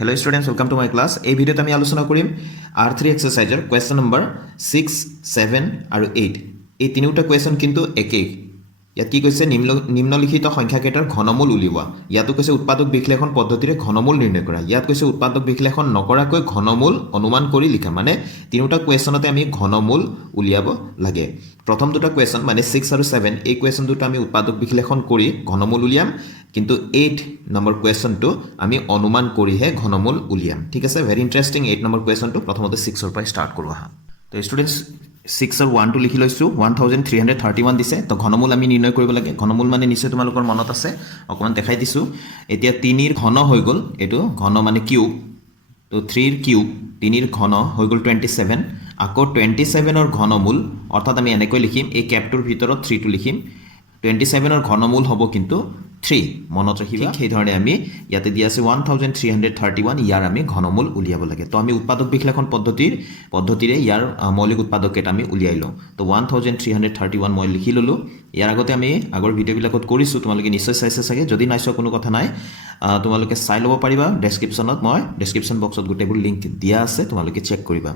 Hello students, welcome to my class. এই ভিডিওতে আমি আলোচনা কৰিম R3 এক্সাৰসাইজৰ কোৱেশ্চন নম্বৰ 6, 7 আৰু 8 এই তিনিটা কোৱেশ্চন কিন্তু একেই ইয়াত কি কৈছে নিম্নলিখিত সংখ্যা কেইটাৰ ঘনমূল উলিওৱা ইয়াতো কৈছে উৎপাদক বিশ্লেষণ পদ্ধতিৰে ঘনমূল নিৰ্ণয় কৰা ইয়াত কৈছে উৎপাদক বিশ্লেষণ নকৰাকৈ ঘনমূল অনুমান কৰি লিখা মানে তিনিটা কোৱেশ্চনতে আমি ঘনমূল উলিয়াব লাগে প্ৰথম দুটা কোৱেশ্চন মানে 6 আৰু 7 এই কোৱেশ্চন দুটা আমি উৎপাদক বিশ্লেষণ কৰি ঘনমূল উলিয়াম কিন্তু 8 নম্বৰ কোৱেশ্চনটো আমি অনুমান কৰিহে ঘনমূল উলিয়াম ঠিক আছে ভেৰি ইন্টাৰেষ্টিং 8 নম্বৰ কোৱেশ্চনটো প্ৰথমতে 6 ৰ পৰা ষ্টাৰ্ট কৰো আহা তো ষ্টুডেন্টস 6 और 1 to লিখি লৈছো 1331 দিছে তো ঘনমূল আমি নিৰ্ণয় কৰিব লাগে ঘনমূল মানে নিশ্চয় তোমালোকৰ মনত আছে অকমান দেখাই দিছো এতিয়া 3 ৰ ঘন হৈ গল এটো ঘন মানে কিউব তো 3 ৰ কিউব 3 ৰ ঘন হৈ গল 27 আকৌ 27 ৰ ঘনমূল অৰ্থাৎ আমি এনেকৈ লিখিম এই ক্যাপটোৰ ভিতৰত 3 টো লিখিম 27 ৰ ঘনমূল হ'ব কিন্তু 3 মনত ৰাখিবা সেই ধৰণে আমি ইয়াতে দিয়া আছে 1331 ইয়াৰ আমি ঘনমূল উলিয়াব লাগে তো আমি উৎপাদক বিশ্লেষণ পদ্ধতিৰে ইয়াৰ মৌলিক উৎপাদক কেটা আমি উলিয়াই লওঁ তো 1331 মই লিখি ললো ইয়াৰ আগতে আমি আগৰ ভিডিও বিলাকত কৰিছো তোমালোকে নিশ্চয় চাইছে চাগে যদি নাইছো কোনো কথা নাই তোমালোকে চাই লব পাৰিবা ডেসক্ৰিপচনত মই ডেসক্ৰিপচন বক্সত গোটেইবোৰ লিংক দিয়া আছে তোমালোকে চেক কৰিবা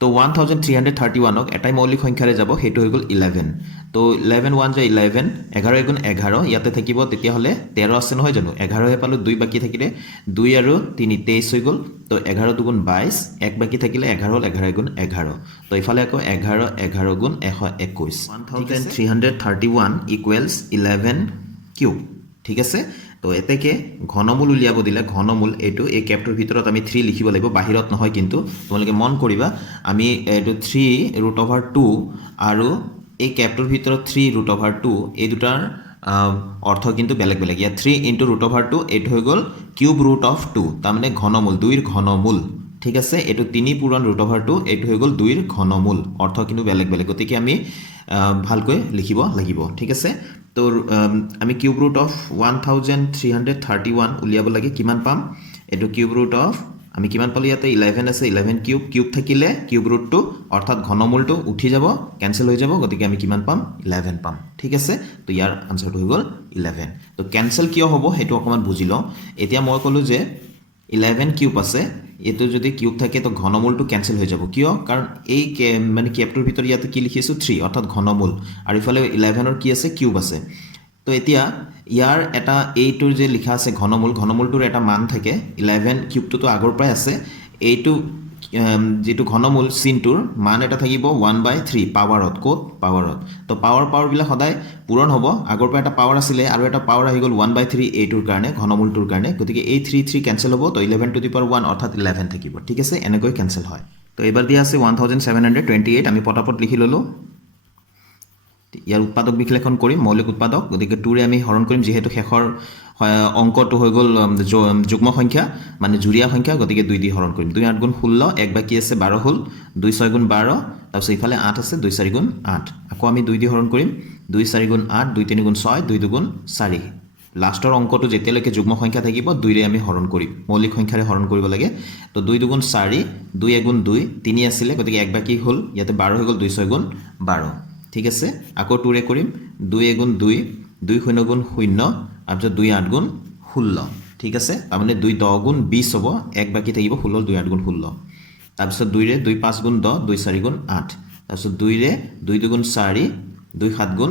তো 1331 ক এটাই মৌলিক সংখ্যাৰে যাব হেতু হৈ গল 11 তো 11 1 যে 11 11 গুণ 11 ইয়াতে থাকিব তেতিয়া হলে 13 আছে নহয় জানো 11 হে পালো 2 বাকি থাকিলে 2 আৰু 3 23 হৈ গল তো 11 দুগুণ 22 এক বাকি থাকিলে 11 হল 11 গুণ 11 তো ইফালে আকৌ 11 11 গুণ 121 1331 ইকুৱেলস 11 কিউব ঠিক আছে তো এতেকে ঘনমূল উলিয়াব দিলে ঘনমূল এটো এই ক্যাপটোৰ ভিতৰত আমি 3 লিখিব লাগিব বাহিৰত নহয় কিন্তু তোমালোকে মন কৰিবা আমি এটো 3√2 আৰু এই ক্যাপটোৰ ভিতৰত 3√2 এই দুটাৰ অৰ্থ কিন্তু বেলেগ বেলেগ ইয়া 3 * √2 এটো হৈ গল কিউব ৰুট অফ 2 তাৰ মানে ঘনমূল 2 ৰ ঘনমূল ঠিক আছে এটো 3 পূৰণ √2 এটো হৈ গল 2 ৰ ঘনমূল অৰ্থ কিন্তু বেলেগ বেলেগ গতিকে আমি ভালকৈ লিখিব লাগিব ঠিক আছে তো আমি কিউব ৰুট অফ 1331 উলিয়াব লাগে কিমান পাম এটো কিউব ৰুট অফ আমি কিমান পালো ইয়াতে 11 আছে 11 কিউব থাকিলে কিউব ৰুটটো অৰ্থাৎ ঘনমূলটো উঠি যাব ক্যান্সেল হৈ যাব গতিকে আমি কিমান পাম 11 পাম ঠিক আছে তো ইয়াৰ আনসাৰটো হৈ গল 11 তো ক্যান্সেল কিয় হ'ব হেতু অকমান বুজি লওঁ এতিয়া মই কলো যে 11 কিউব আছে এটো যদি কিউব থাকে তো ঘনমূলটো ক্যান্সেল হৈ যাব কিয় কাৰণ এই মানে ক্যাপটোৰ ভিতৰত ইয়াতে কি লিখিছো 3 অৰ্থাৎ ঘনমূল আৰু ইফালে 11 ৰ কি আছে কিউব আছে তো এতিয়া ইয়াৰ এটা এইটোৰ যে লিখা আছে ঘনমূলটোৰ এটা মান থাকে 11 কিউবটো তো আগৰ পৰাই আছে এইটো যেটো ঘনমূল চিনটোৰ মান এটা থাকিব 1/3 পাৱাৰত কোত পাৱাৰত তো পাৱাৰ বিলা সদায় পূৰণ হ'ব আগৰ পৰা এটা পাৱাৰ আছিল আৰু এটা পাৱাৰ আহি গল 1/3 এইটোৰ কাৰণে ঘনমূলটোৰ কাৰণে গতিকে এই 3 ক্যান্সেল হ'ব তো 11 টু দি পাৱাৰ 1 অৰ্থাৎ 11 থাকিব ঠিক আছে এনেকৈ ক্যান্সেল হয় তো এবাৰ দিয়া আছে 1728 আমি পটাপট লিখি ললো ইয়াৰ উৎপাদক বিশ্লেষণ কৰিম মৌলিক উৎপাদক গতিকে 2 ৰে আমি হৰণ কৰিম যেহেতু শেষৰ অংকটো হৈ গল যুগ্ম সংখ্যা মানে জুৰিয়া সংখ্যা গতিকে 2 দি হৰণ কৰিম 2 8 গুণ 16 এক বাকি আছে 12 হল 2 6 গুণ 12 তাৰপিছত ইফালে 8 আছে 2 4 গুণ 8 আকৌ আমি 2 দি হৰণ কৰিম 2 4 গুণ 8 2 3 গুণ 6 2 2 গুণ 4 লাষ্টৰ অংকটো যেতিয়ালৈকে যুগ্ম সংখ্যা থাকিব 2 ৰে আমি হৰণ কৰিম মৌলিক সংখ্যাৰে হৰণ কৰিব লাগে তো 2 2 গুণ 4 2 1 গুণ 2 3 আছিল গতিকে এক বাকি হল ইয়াতে 12 হৈ গল 2 6 গুণ 12 ঠিক আছে আকৌ 2 ৰে কৰিম 2 1 গুণ 2 2 0 গুণ 0 তাৰপিছত 2 8 গুণ 16 ঠিক আছে তাৰ মানে 2 10 গুণ 20 হ'ব এক বাকি থাকিব 16 2 8 গুণ 16 তাৰপিছত 2 ৰে 2 5 গুণ 10 2 4 গুণ 8 তাৰপিছত 2 ৰে 2 2 গুণ 4 2 7 গুণ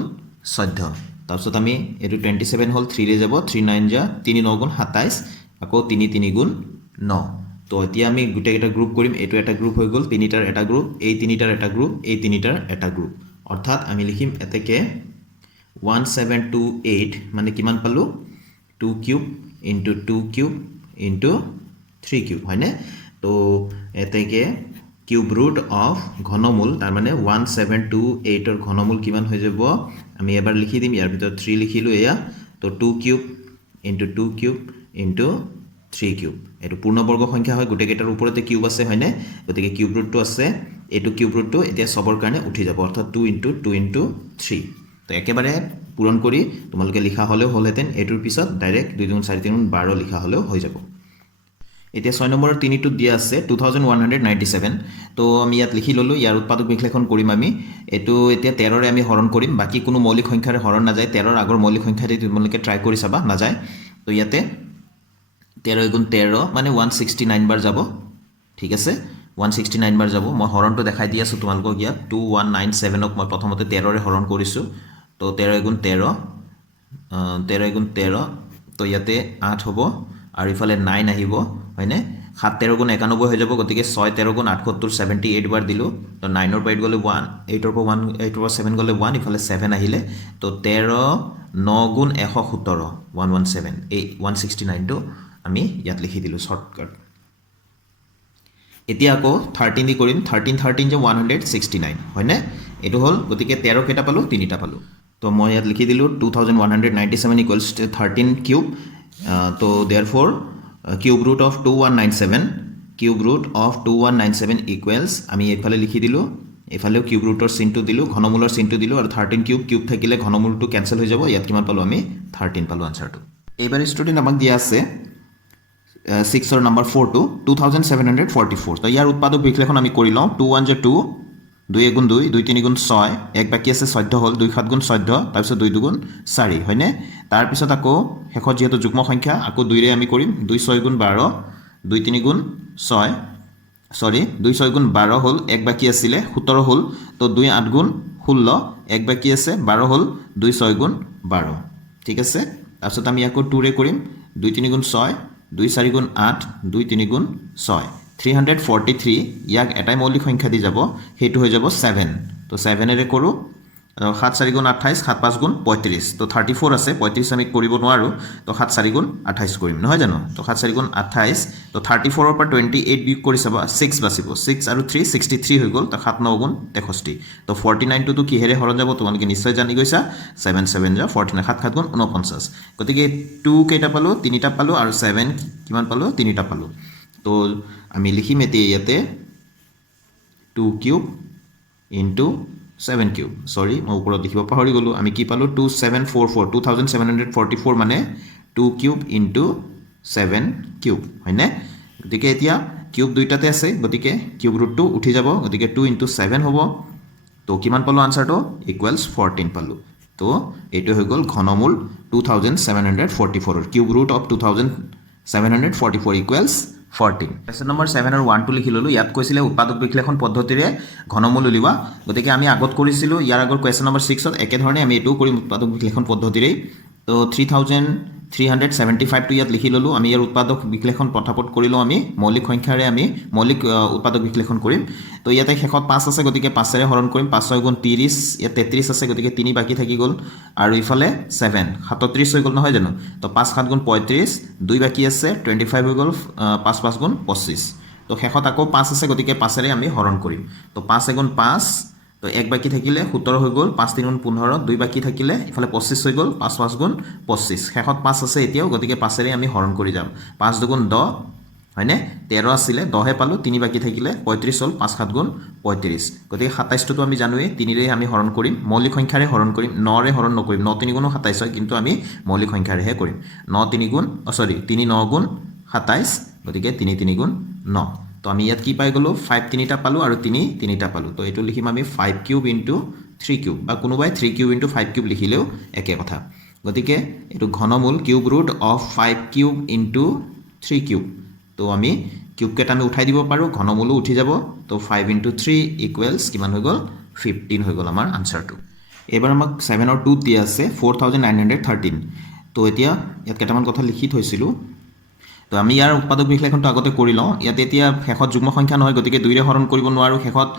14 তাৰপিছত আমি এটো 27 হল 3 ৰে যাব 3 9 যা 3 9 গুণ 27 আকৌ 3 3 গুণ 9 তো এতিয়া আমি গুটেকেটা গ্ৰুপ কৰিম এটো এটা গ্ৰুপ হৈ গল তিনিটাৰ এটা গ্ৰুপ এই তিনিটাৰ এটা গ্ৰুপ এই তিনিটাৰ এটা গ্ৰুপ অৰ্থাৎ আমি লিখিম এতেকে 1728 মানে কিমান পালো 2 cube into 2 cube into 3 cube হয়নে তো এতেকে কিউব ৰুট অফ ঘনমূল তাৰ মানে 1728 ৰ ঘনমূল কিমান হৈ যাব আমি এবাৰ লিখি দিম ইয়াৰ ভিতৰত 3 লিখিলো এয়া তো 2 cube into 2 cube into 3 cube এটো পূৰ্ণবৰ্গ সংখ্যা হয় গুটেকেটাৰ ওপৰতে কিউব আছে হয়নে গতিকে কিউব ৰুটটো আছে এটো কিউব ৰুটটো এতিয়া সবৰ কাৰণে উঠি যাব অৰ্থাৎ 2 into 2 into 3 তো একেবাৰে পূৰণ কৰি তোমালোকে লিখা হলেও হলহেতেন এটোৰ পিছত ডাইৰেক্ট 2 2 4 3 12 লিখা হলেও হৈ যাব এতিয়া 6 নম্বৰৰ 3 টো দিয়া আছে 2197 তো আমি ইয়াত লিখি ললো ইয়াৰ উৎপাদক বিশ্লেষণ কৰিম আমি এটো এতিয়া 13 ৰে আমি হৰণ কৰিম বাকি কোনো মৌলিক সংখ্যাৰে হৰণ না যায় 13 ৰ আগৰ মৌলিক সংখ্যাতে তোমালোকে ট্ৰাই কৰি চাবা না যায় তো ইয়াতে 13 গুণ 13 মানে 169 বাৰ যাব ঠিক আছে 169 বাৰ যাব মই হৰণটো দেখাই দি আছো তোমালোকক ইয়াত 2197 ক মই প্ৰথমতে 13 ৰে হৰণ কৰিছো তো 13 গুণ 13 13 গুণ 13 তো ইয়াতে 8 হ'ব আৰু ইফালে 9 আহিব হয়নে 7 13 গুণ 91 হৈ যাব গতিকে 6 13 গুণ 78 78 বাৰ দিলো তো 9 ৰ পৰা গলে 1 8 ৰ পৰা 1 8 ৰ পৰা 7 গলে 1 ইফালে 7 আহিলে তো 13 9 গুণ 117 117 এই 169 টো আমি ইয়াত লিখি দিলো শৰ্টকাট এতিয়া আকৌ 13 দি কৰিম 13 13 যে 169 হয়নে এটো হল গতিকে 13 কেটা পালো 3টা পালো তো মই ইয়াত লিখি দিলো 2197 ইকুৱেলছ 13 কিউব তো therefore cube root of 2197 equals আমি এফালে লিখি দিলো এফালেও কিউব ৰুটৰ চিনটো দিলো ঘনমূলৰ চিনটো দিলো আৰু 13 কিউব থাকিলে ঘনমূলটো ক্যান্সেল হৈ যাব ইয়াত কিমান পালো আমি 13 পালো আনসাৰটো এবাৰ স্টুডেন্ট আমাক দিয়া আছে 6 ৰ নম্বৰ 4 টু 2744 তো ইয়াৰ উৎপাদক বিশ্লেষণ আমি কৰি লওঁ 2 1 যে 2 2 গুণ 2 2 3 গুণ 6 এক বাকি আছে 14 হল 2 7 গুণ 14 তাৰ পিছত 2 2 গুণ 4 হয়নে তাৰ পিছত আকৌ শেষত যেহেতু যুগ্ম সংখ্যা আকৌ 2 ৰে আমি কৰিম 2 6 গুণ 12 2 3 গুণ 6 সরি 2 6 গুণ 12 হল এক বাকি আছিলে 17 হল তো 2 8 গুণ 16 এক বাকি আছে 12 হল 2 6 গুণ 12 ঠিক আছে তাৰপিছত আমি আকৌ 2 ৰে কৰিম 2 3 গুণ 6 2 4 গুণ 8 2 3 গুণ 6 343 ইয়াক এটাই মৌলিক সংখ্যা দি যাব হেতু হৈ যাব 7 তো 7 এৰে কৰো 7 4 গুণ 28 7 5 গুণ 35 তো 34 আছে 35 আমি কৰিব নোৱাৰো তো 7 4 গুণ 28 কৰিম নহয় জানো তো 7 4 গুণ 28 তো 34 ৰ পৰা 28 বিয়োগ কৰি চাবা 6 বাচিব 6 আৰু 3 63 হৈ গল তো 7 9 গুণ 63 তো 49 টো কিহেৰে হৰণ যাব তোমালোকে নিশ্চয় জানি গৈছা 7 7 যা 49 7 7 গুণ 49 গতিকে 2 কেটা পালো 3টা পালো আৰু 7 কিমান পালো 3টা পালো তো আমি লিখিম এতে ইয়াতে 2 কিউব ইনটু 7 কিউব সরি মই ওপৰত লিখিব পাহৰি গলো আমি কি পালো 2744 2744 মানে 2 কিউব ইনটু 7 কিউব হয়নে গতিকে এতিয়া কিউব দুইটাতে আছে গতিকে কিউব ৰুটটো উঠি যাব গতিকে 2 ইনটু 7 হ'ব তো কিমান পালো আনসাৰটো ইকুৱেলছ 14 পালো তো এটো হৈ গল ঘনমূল 2744 ৰ cube root of 2744 equals 14 question number 7 আৰু 1 টু লিখি ললো ইয়াত কৈছিলে উৎপাদক বিশ্লেষণ পদ্ধতিৰে ঘনমূল উলিওৱা গতিকে আমি আগত কৰিছিলো ইয়াৰ আগৰ question number 6 ত একে ধৰণে আমি এটো কৰিম উৎপাদক বিশ্লেষণ পদ্ধতিৰে তো 3375 টু ইয়াত লিখি ললো আমি ইয়াৰ উৎপাদক বিশ্লেষণ পঠাপট কৰিলো আমি মৌলিক সংখ্যাৰে আমি মৌলিক উৎপাদক বিশ্লেষণ কৰিম তো ইয়াতে শেষত 5 আছে গতিকে 5 ৰে হৰণ কৰিম 5 6 গুণ 30 ইয়াত 33 আছে গতিকে 3 বাকি থাকি গল আৰু ইফালে 7 37 হৈ গল নহয় জানো তো 5 7 গুণ 35 2 বাকি আছে 25 হৈ গল 5 5 গুণ 25 তো শেষত আকৌ 5 আছে গতিকে 5 ৰে আমি হৰণ কৰিম তো 5 গুণ 5 তো এক বাকি থাকিলে 17 হৈ গল 5 3 গুণ 15 2 বাকি থাকিলে ইফালে 25 হৈ গল 5 5 গুণ 25 শেষত 5 আছে এতিয়াও গতিকে 5 ৰে আমি হৰণ কৰি যাম 5 2 গুণ 10 হয়নে 13 আছিল 10 হে পালো 3 বাকি থাকিলে 35 হল 5 7 গুণ 35 গতিকে 27 টো আমি জানোৱে 3 ৰে আমি হৰণ কৰিম মৌলিক সংখ্যাৰে হৰণ কৰিম 9 ৰে হৰণ নকৰিম 9 3 গুণ 27 হয় কিন্তু আমি মৌলিক সংখ্যাৰে হে কৰিম 9 3 গুণ সরি 3 9 গুণ 27 গতিকে 3 3 গুণ 9 তো আমি ইয়াত কি পাই গলো 5 3টা পালো আৰু 3 3টা পালো তো এটো লিখিম আমি 5 কিউব ইনটু 3 কিউব বা কোনোবাই 3 কিউব ইনটু 5 কিউব লিখিলেও একে কথা গতিকে এটো ঘনমূল cube root of 5 cube into 3 cube তো আমি কিউব কেটা আমি উঠাই দিব পাৰো ঘনমূলও উঠি যাব তো 5 ইনটু 3 ইকুৱেলছ কিমান হৈ গল 15 হৈ গল আমাৰ আনসাৰটো এবাৰ আমাক 7 আৰু 2 দিয়া আছে 4913 তো এতিয়া ইয়াত কেটামান কথা লিখি থৈছিলো তো আমি ইয়াৰ উৎপাদক বিশ্লেষণটো আগতে কৰি লওঁ ইয়াতে এতিয়া শেষত যুগ্ম সংখ্যা নহয় গতিকে 2 ৰে হৰণ কৰিব নোৱাৰো শেষত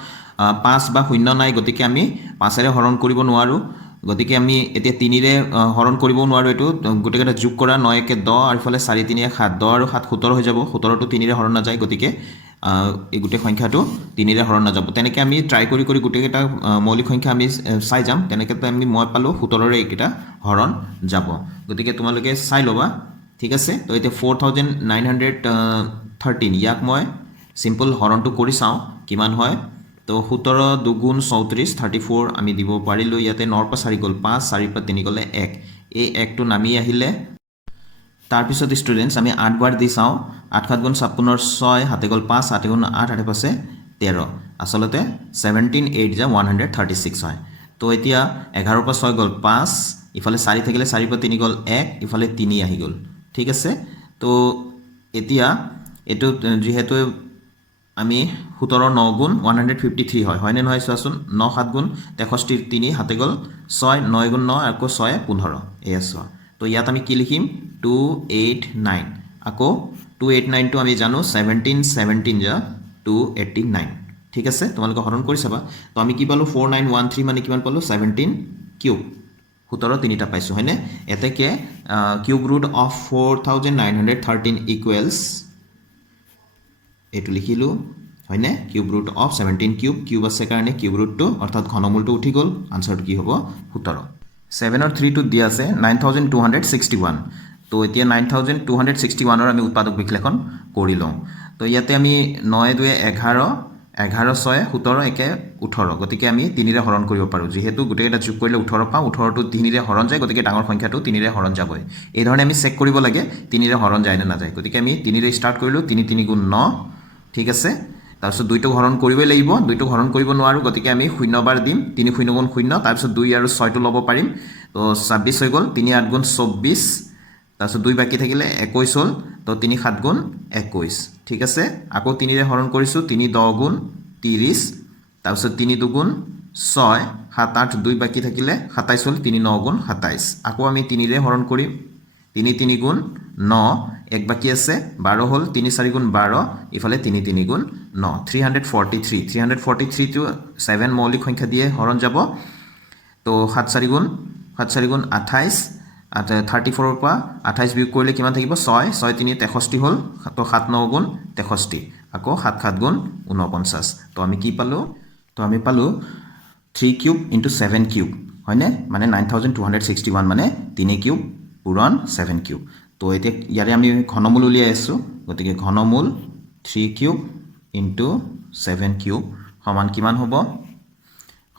5 বা 0 নাই গতিকে আমি 5 ৰে হৰণ কৰিব নোৱাৰো গতিকে আমি এতিয়া 3 ৰে হৰণ কৰিব নোৱাৰো এটো গতিকে যোগ কৰা 9 কে 10 আৰু ফলে 4 3 7 10 আৰু 7 17 হৈ যাব 17 টো 3 ৰে হৰণ না যায় গতিকে এই গুটে সংখ্যাটো 3 ৰে হৰণ না যাব তেনেকে আমি ট্ৰাই কৰি গুটে কেটা মৌলিক সংখ্যা আমি চাই যাম তেনেকে আমি মই পালো 17 ৰে এইটা হৰণ যাব গতিকে তোমালোকে চাই লবা ঠিক আছে তো এটা 4913 ইয়াক মই সিম্পল হৰণটো কৰি চাও কিমান হয় তো 17 2 34 34 আমি দিব পাৰিলো ইয়াতে 9 পৰা 4 গল 5 4 পৰা 3 গলে 1 এই 1 টো নামি আহিলে তাৰ পিছত স্টুডেন্টস আমি 8 বাৰ দি চাও 8 7 56 6 হাতে গল 5 8 8 8 পাছে 13 আসলতে 17 8 যা 136 হয় তো এতিয়া 11 পৰা 6 গল 5 ইফালে 4 থাকিলে 4 পৰা 3 গল 1 ইফালে 3 আহি গল ঠিক আছে তো এতিয়া এইটো যেহেতু আমি 17 9 গুণ 153 হয়নে নহয় চোৱাচোন 9 7 গুণ 63 3 হাতে গ'ল 6 9 গুণ 9 আকৌ 6 15 এয়া চোৱা তো ইয়াত আমি কি লিখিম 289 আকৌ 289 টো আমি জানো 17 17 যা 289 ঠিক আছে তোমালোকে হৰণ কৰি চাবা তো আমি কি পালো 4913 মানে কিমান পালো 17 কিউব 17 তিনিটা পাইছো হয়নে এতেকে কিউব ৰুট অফ 4913 ইকুৱেলছ এইটো লিখিলো হয়নে কিউব ৰুট অফ 17 কিউব আছে কাৰণে কিউব ৰুটটো অৰ্থাৎ ঘনমূলটো উঠি গ'ল আনসাৰটো কি হ'ব 17 7 ৰ 3 টো দিয়া আছে 9261 তো এতিয়া 9261 ৰ আমি উৎপাদক বিশ্লেষণ কৰি লওঁ তো ইয়াতে আমি 9 2 11 11 6 17 একে 18 গতিকে আমি 3 ৰে হৰণ কৰিব পাৰো যেহেতু গোটেইটা যোগ কৰিলে 18 পাওঁ 18 টো 3 ৰে হৰণ যায় গতিকে ডাঙৰ সংখ্যাটো 3 ৰে হৰণ যাবই এই ধৰণে আমি চেক কৰিব লাগে 3 ৰে হৰণ যায় না নাযায় গতিকে আমি 3 ৰে ষ্টাৰ্ট কৰিলো 3 3 গুণ 9 ঠিক আছে তাৰপিছত দুইটো হৰণ কৰিবই লাগিব দুইটো হৰণ কৰিব নোৱাৰো গতিকে আমি 0 বাৰ দিম 3 0 গুণ 0 তাৰপিছত 2 আৰু 6 টো ল'ব পাৰিম তো 26 হৈ গ'ল 3 8 গুণ 24 তাৰপিছত 2 বাকি থাকিলে 21 হ'ল তো 3 7 গুণ 21 ঠিক আছে আকৌ 3 ৰে হৰণ কৰিছো 3 10 গুণ 30 তাৰপিছত 3 2 গুণ 6 7 8 2 বাকি থাকিলে 27 হ'ল 3 9 গুণ 27 আকৌ আমি 3 ৰে হৰণ কৰিম 3 3 গুণ 9 এক বাকি আছে 12 হ'ল 3 4 গুণ 12 ইফালে 3 3 গুণ 9 343 টো 7 মৌলিক সংখ্যা দিয়ে হৰণ যাব তো 7 4 গুণ 28 34 ৰ পৰা 28 বিয়োগ কৰিলে কিমান থাকিব 6 6 3 63 হ'ল তো 7 9 গুণ 63 আকৌ 7 7 গুণ 49 তো আমি কি পালো তো আমি পালো 3 কিউব ইনটু 7 কিউব হয়নে মানে 9261 মানে 3 কিউব পূৰণ 7 কিউব তো এতিয়া ইয়াৰে আমি ঘনমূল উলিয়াই আছো গতিকে ঘনমূল 3 কিউব ইনটু 7 কিউব সমান কিমান হ'ব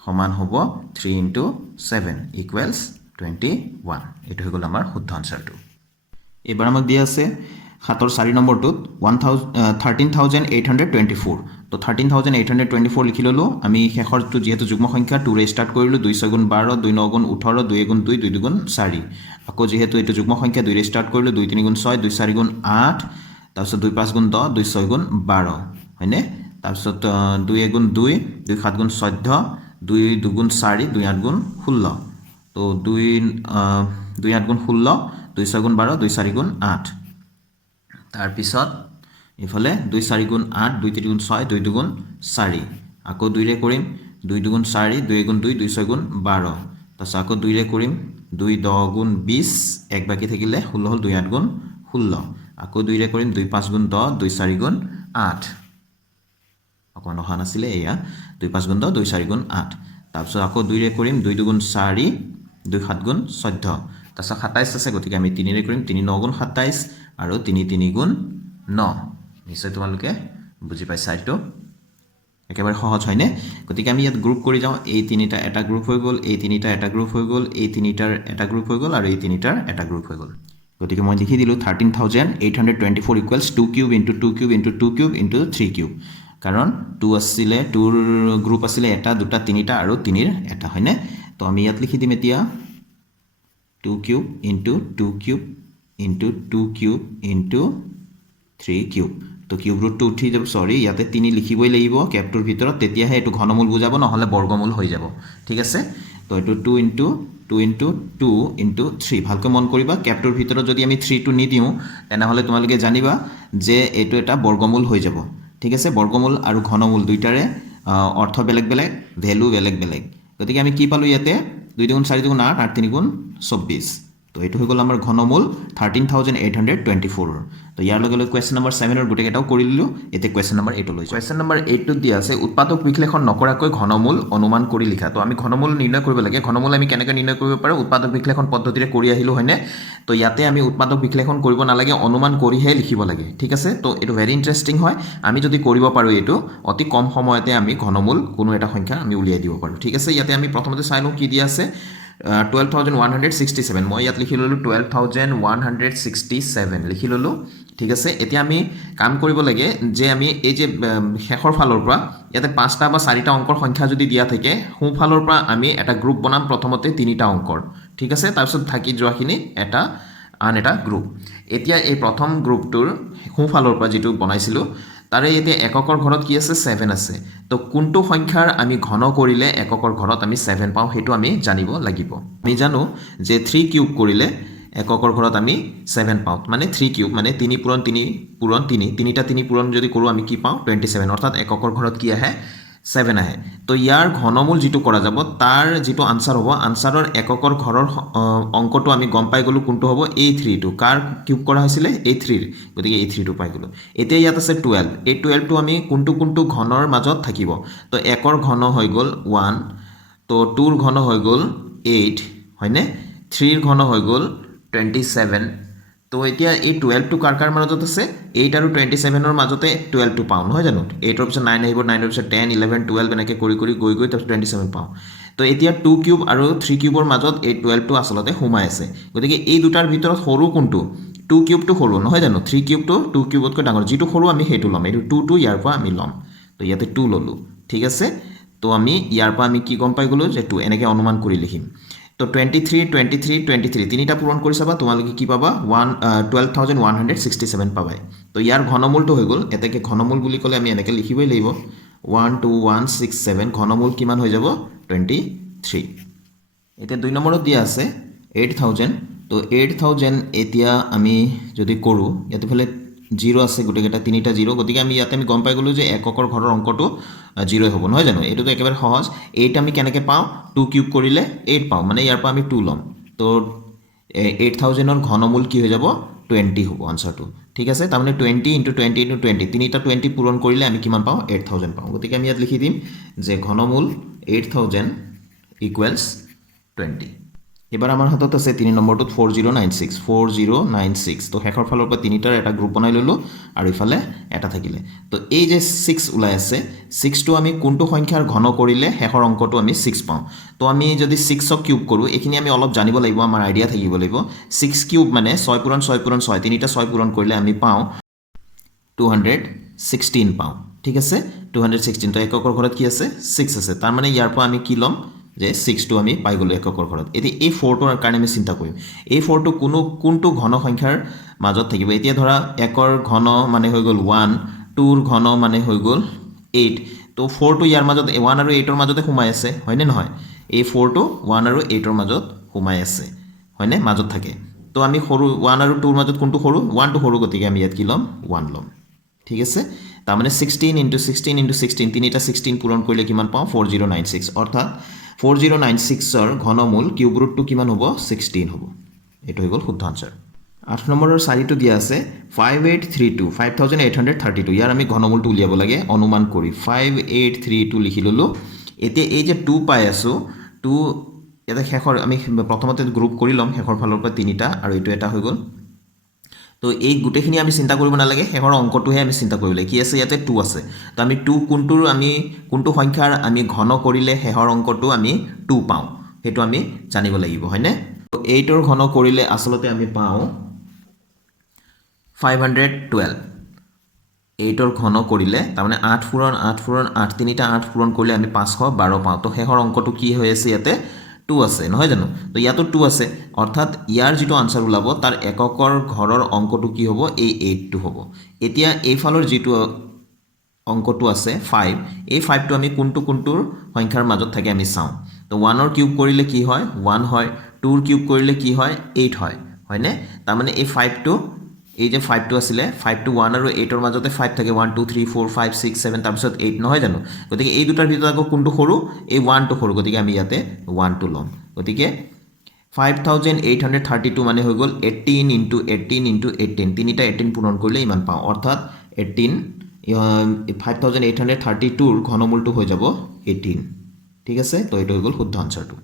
সমান হ'ব 3 ইনটু 7 ইকুৱেলছ 21 এটো হৈ গ'ল আমাৰ শুদ্ধ আনসাৰটো এবাৰ আমাক দিয়া আছে 7 ৰ 4 নম্বৰটোত 13824 তো 13824 লিখি ললো আমি শেষৰটো যেহেতু যুগ্ম সংখ্যা 2 ৰে ষ্টাৰ্ট কৰিলো 2 6 গুণ 12 2 9 গুণ 18 2 গুণ 2 2 গুণ 4 আকৌ যেহেতু এটো যুগ্ম সংখ্যা 2 ৰে ষ্টাৰ্ট কৰিলো 2 3 গুণ 6 2 4 গুণ 8 তাৰপিছত 2 5 গুণ 10 2 6 গুণ 12 হয়নে তাৰপিছত 2 গুণ 2 2 7 গুণ 14 2 2 গুণ 4 2 8 গুণ 16 তো 2 8 গুণ 16 2 6 গুণ 12 2 4 গুণ 8 তাৰ পিছত ইফালে 2 4 গুণ 8 2 3 গুণ 6 2 2 গুণ 4 আকৌ 2 ৰে কৰিম 2 2 গুণ 4 2 গুণ 2 2 6 গুণ 12 তাৰপিছত আকৌ 2 ৰে কৰিম 2 10 গুণ 20 এক বাকি থাকিলে 16 হ'ল 2 8 গুণ 16 আকৌ 2 ৰে কৰিম 2 5 গুণ 10 2 4 গুণ 8 অকমান অহা নাছিলে এয়া 2 5 গুণ 10 2 4 গুণ 8 তাৰপিছত আকৌ 2 ৰে কৰিম 2 2 গুণ 4 2 7 গুণ 14 তাৰপিছত 27 আছে গতিকে আমি 3 ৰে কৰিম 3 9 গুণ 27 আৰু 3 3 গুণ 9 নিশ্চয় তোমালোকে বুজি পাইছা এইটো একেবাৰে সহজ হয়নে গতিকে আমি ইয়াত গ্ৰুপ কৰি যাওঁ এই তিনিটা এটা গ্ৰুপ হৈ গ'ল এই তিনিটা এটা গ্ৰুপ হৈ গ'ল এই তিনিটাৰ এটা গ্ৰুপ হৈ গ'ল আৰু এই তিনিটাৰ এটা গ্ৰুপ হৈ গ'ল গতিকে মই লিখি দিলো 13824 equals 2 cube into 2 cube into 2 cube into 3 cube কাৰণ 2 আছিলে 2ৰ গ্ৰুপ আছিলে এটা দুটা তিনিটা আৰু 3ৰ এটা হয়নে তো আমি ইয়াত লিখি দিম এতিয়া 2 cube into 2 cube into 2 cube into 3 cube তো কিউব ৰুটটো উঠি যাব সৰি ইয়াতে 3 লিখিবই লাগিব ক্যাপটোৰ ভিতৰত তেতিয়াহে এটো ঘনমূল বুজাব নহলে বৰ্গমূল হৈ যাব ঠিক আছে তো এটো 2 ইনটু 2 ইনটু 2 ইনটু 3 ভালকৈ মন কৰিবা ক্যাপটোৰ ভিতৰত যদি আমি 3 টো নি দিও তেনেহলে তোমালোকে জানিবা যে এটো এটা বৰ্গমূল হৈ যাব ঠিক আছে বৰ্গমূল আৰু ঘনমূল দুইটাৰে অৰ্থ বেলেগ বেলেগ ভ্যালু বেলেগ বেলেগ গতিকে আমি কি পালো ইয়াতে 2 গুণ 4 গুণ 8 8 3 গুণ 24 তো এটো হৈ গ'ল আমাৰ ঘনমূল 13824 তো ইয়াৰ লগে লগে কোৱেশ্চন নম্বৰ 7 ৰ গুটে কেটাও কৰি লিলো এতে কোৱেশ্চন নম্বৰ 8 লৈ কোৱেশ্চন নম্বৰ 8 টো দিয়া আছে উৎপাদক বিশ্লেষণ নকৰাকৈ ঘনমূল অনুমান কৰি লিখা তো আমি ঘনমূল নিৰ্ণয় কৰিব লাগে ঘনমূল আমি কেনেকৈ নিৰ্ণয় কৰিব পাৰো উৎপাদক বিশ্লেষণ পদ্ধতিৰে কৰি আহিলো হয়নে তো ইয়াতে আমি উৎপাদক বিশ্লেষণ কৰিব নালাগে অনুমান কৰিহে লিখিব লাগে ঠিক আছে তো এটো ভেৰি ইন্টাৰেষ্টিং হয় আমি যদি কৰিব পাৰো এটো অতি কম সময়তে আমি ঘনমূল কোনো এটা সংখ্যা আমি উলিয়াই দিব পাৰো ঠিক আছে ইয়াতে আমি প্ৰথমতে চাই লওঁ কি দিয়া আছে 12167 মই ইয়াত লিখি ললো 12167 লিখি ললো ঠিক আছে এতিয়া আমি কাম কৰিব লাগে যে আমি এই যে শেষৰ ফালৰ পৰা ইয়াতে 5টা বা 4টা অংকৰ সংখ্যা যদি দিয়া থাকে হু ফালৰ পৰা আমি এটা গ্ৰুপ বনাম প্ৰথমতে 3টা অংকৰ ঠিক আছে তাৰপিছত থাকি যোৱাখিনি এটা আন এটা গ্ৰুপ এতিয়া এই প্ৰথম গ্ৰুপটোৰ সোঁফালৰ পৰা যেটো বনাইছিলো তাৰে এতিয়া এককৰ ঘৰত কি আছে 7 আছে তো কোনটো সংখ্যাৰ আমি ঘন কৰিলে এককৰ ঘৰত আমি 7 পাওঁ হেতু আমি জানিব লাগিব আমি জানো যে 3 কিউব কৰিলে এককৰ ঘৰত আমি 7 পাওঁ মানে 3 কিউব মানে 3 পূৰণ 3 পূৰণ 3 তিনিটা 3 পূৰণ যদি কৰো আমি কি পাওঁ 27 অৰ্থাৎ এককৰ ঘৰত কি আহে 7 আহে তো ইয়াৰ ঘনমূল যেটো কৰা যাব তাৰ যেটো আনসাৰ হ'ব আনসাৰৰ এককৰ ঘৰৰ অংকটো আমি গম পাই গলো কোনটো হ'ব a3 টো কাৰ কিউব কৰা হৈছিল a3 ৰ গতিকে a3 টো পাই গলো এতিয়া ইয়াত আছে 12 এই 12 টো আমি কোনটো ঘনৰ মাজত থাকিব তো একৰ ঘন হৈ গল 1 তো 2 ৰ ঘন হৈ গল 8 হয়নে 3 ৰ ঘন হৈ গল 27 তো এতিয়া এই 12 টো কাৰ মাজত আছে 8 আৰু 27 ৰ মাজতে 12 টো পাও নহয় জানো 8 ৰ পিছত 9 আহিব 9 ৰ পিছত 10 11 12 এনেকৈ কৰি গৈ তাৰ 27 পাও তো এতিয়া 2 কিউব আৰু 3 কিউবৰ মাজত এই 12 টো আসলতে সোমাই আছে গতিকে এই দুটাৰ ভিতৰত সৰু কোনটো 2 কিউব টো সৰু নহয় জানো 3 কিউব টো 2 কিউবতকৈ ডাঙৰ যেটো সৰু আমি হেতু লম এই 2 টো ইয়াৰ পৰা আমি লম তো ইয়াতে 2 ললো ঠিক আছে তো আমি ইয়াৰ পৰা আমি কি গম পাই গলো যে 2 এনেকৈ অনুমান কৰি লিখিম তো 23 তিনিটা পূৰণ কৰি চাবা তোমালোকে কি পাবা 12167 পাবাই তো ইয়াৰ ঘনমূলটো হৈ গল এতেকে ঘনমূল বুলি ক'লে আমি এনেকৈ লিখিবই লাগিব 12167 ঘনমূল কিমান হৈ যাব 23 এতিয়া 2 নম্বৰত দিয়া আছে 8000 তো 8000 এতিয়া আমি যদি কৰো ইয়াতে ফলে 0 আছে গুটেকেটা তিনিটা 0 গতিকে আমি ইয়াতে আমি গম পাই গলো যে এককৰ ঘৰৰ অংকটো 0 হ'ব নহয় জানো এটো তো একেবাৰে সহজ 8 আমি কেনেকৈ পাও 2 কিউব কৰিলে 8 পাও মানে ইয়াৰ পৰা আমি 2 লম তো 8000 ৰ ঘনমূল কি হৈ যাব 20 হ'ব আনসাৰটো ঠিক আছে তাৰ মানে 20 * 20 * 20 তিনিটা 20 পূৰণ কৰিলে আমি কিমান পাও 8000 পাও গতিকে আমি ইয়াত লিখি দিম যে ঘনমূল 8000 = 20 এবাৰ আমাৰ হাতত আছে 3 নম্বৰটোত 4096 তো হেকৰ ফালৰ পৰা তিনিটাৰ এটা গ্ৰুপ বনাই ললো আৰু ইফালে এটা থাকিলে তো এই যে 6 ওলাই আছে 6 টো আমি কোনটো সংখ্যাৰ ঘন কৰিলে হেকৰ অংকটো আমি 6 পাওঁ তো আমি যদি 6 ক কিউব কৰো এখিনি আমি অলপ জানিব লাগিব আমাৰ আইডিয়া থাকিব লাগিব 6 কিউব মানে 6 পূৰণ 6 পূৰণ 6 তিনিটা 6 পূৰণ কৰিলে আমি পাওঁ 216 পাওঁ ঠিক আছে 216 তো এককৰ ঘৰত কি আছে 6 আছে তাৰ মানে ইয়াৰ পৰা আমি কি লম যে 6 টো আমি পাই গলো এককৰ ঘৰত এতিয়া এই 4 টোৰ কাৰণে আমি চিন্তা কৰিম এই 4 টো কোনটো ঘন সংখ্যাৰ মাজত থাকিব এতিয়া ধৰা একৰ ঘন মানে হৈ গল 1 2 ৰ ঘন মানে হৈ গল 8 তো 4 টো ইয়াৰ মাজত 1 আৰু 8 ৰ মাজতে সোমাই আছে হয়নে নহয় এই 4 টো 1 আৰু 8 ৰ মাজত সোমাই আছে হয়নে মাজত থাকে তো আমি সৰু 1 আৰু 2 ৰ মাজত কোনটো সৰু 1 টো সৰু গতিকে আমি ইয়াত কি লম 1 লম ঠিক আছে তাৰ মানে 16 * 16 * 16 তিনিটা 16 পূৰণ কৰিলে কিমান পাওঁ 4096 অৰ্থাৎ 4096 ৰ ঘনমূল কিউব ৰুটটো কিমান হ'ব 16 হ'ব এটো হৈ গল শুদ্ধ আনসাৰ 8 নম্বৰৰ 4টো দিয়া আছে 5832 ইয়াৰ আমি ঘনমূলটো উলিয়াব লাগে অনুমান কৰি 5832 লিখি ললো এতিয়া এই যে 2 পাই আছো 2 এটা হেকৰ আমি প্ৰথমতে গ্ৰুপ কৰি লম হেকৰ ফালৰ পৰা তিনিটা আৰু এটো এটা হৈ গল তো এই গুটেখিনি আমি চিন্তা কৰিব নালাগে হেকৰ অংকটোহে আমি চিন্তা কৰিব লাগে কি আছে ইয়াতে 2 আছে তো আমি 2 কোনটো সংখ্যাৰ আমি ঘন কৰিলে হেকৰ অংকটো আমি 2 পাওঁ হেতু আমি জানিব লাগিব হয়নে তো 8 ৰ ঘন কৰিলে আসলতে আমি পাওঁ 512 8 ৰ ঘন কৰিলে তাৰ মানে 8 পূৰণ 8 পূৰণ 8 তিনিটা 8 পূৰণ কৰিলে আমি 512 পাওঁ তো হেকৰ অংকটো কি হৈ আছে ইয়াতে 2 আছে নহয় জানো তো ইয়াতো 2 আছে অৰ্থাৎ ইয়াৰ যেটো আনসাৰ ওলাব তাৰ এককৰ ঘৰৰ অংকটো কি হ'ব এই 8 টো হ'ব এতিয়া এই ফালৰ যেটো অংকটো আছে 5 এই 5 টো আমি কোনটোৰ সংখ্যাৰ মাজত থাকে আমি চাওঁ তো 1 ৰ কিউব কৰিলে কি হয় 1 হয় 2 ৰ কিউব কৰিলে কি হয় 8 হয় হয়নে তাৰ মানে এই 5 টো এই যে 5 টো আছিলে 5 টো 1 আৰু 8 ৰ মাজতে 5 থাকে 1 2 3 4 5 6 7 তাৰ পিছত 8 নহয় জানো গতিকে এই দুটাৰ ভিতৰত আকৌ কোনটো সৰু এই 1 টো সৰু গতিকে আমি ইয়াতে 1 টো লম গতিকে 5832 মানে হৈ গল 18 * 18 * 18 তিনিটা 18 পূৰণ কৰিলে ইমান পাওঁ অৰ্থাৎ 18 5832 ৰ ঘনমূলটো হৈ যাব 18 ঠিক আছে তো এটো হৈ গল শুদ্ধ আনসাৰটো